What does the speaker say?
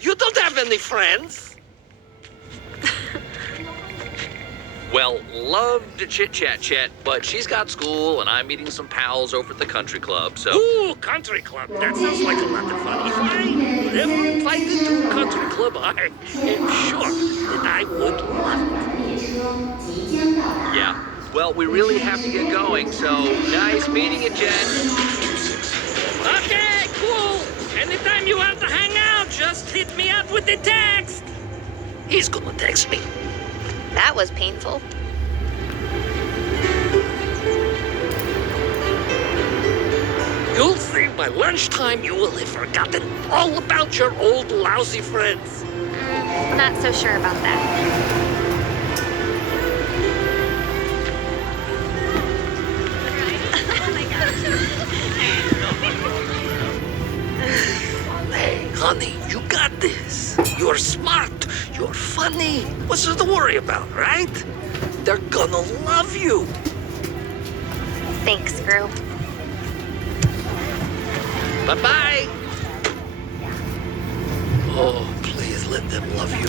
You don't have any friends. Well, love to chit-chat, but she's got school, and I'm meeting some pals over at the country club, so... Ooh, country club. That sounds like a lot of fun. If I were ever invited to a country club, I am sure that I would love it. Yeah. Well, we really have to get going, so nice meeting you, Jen. Okay, cool. Anytime you want to hang out, just hit me up with the text. He's gonna text me. That was painful. You'll think by lunchtime you will have forgotten all about your old lousy friends. Not so sure about that. Hey, honey, you got this. You're smart. You're funny. What's there to worry about, right? They're gonna love you. Thanks, Gru. Bye-bye. Oh, please let them love you.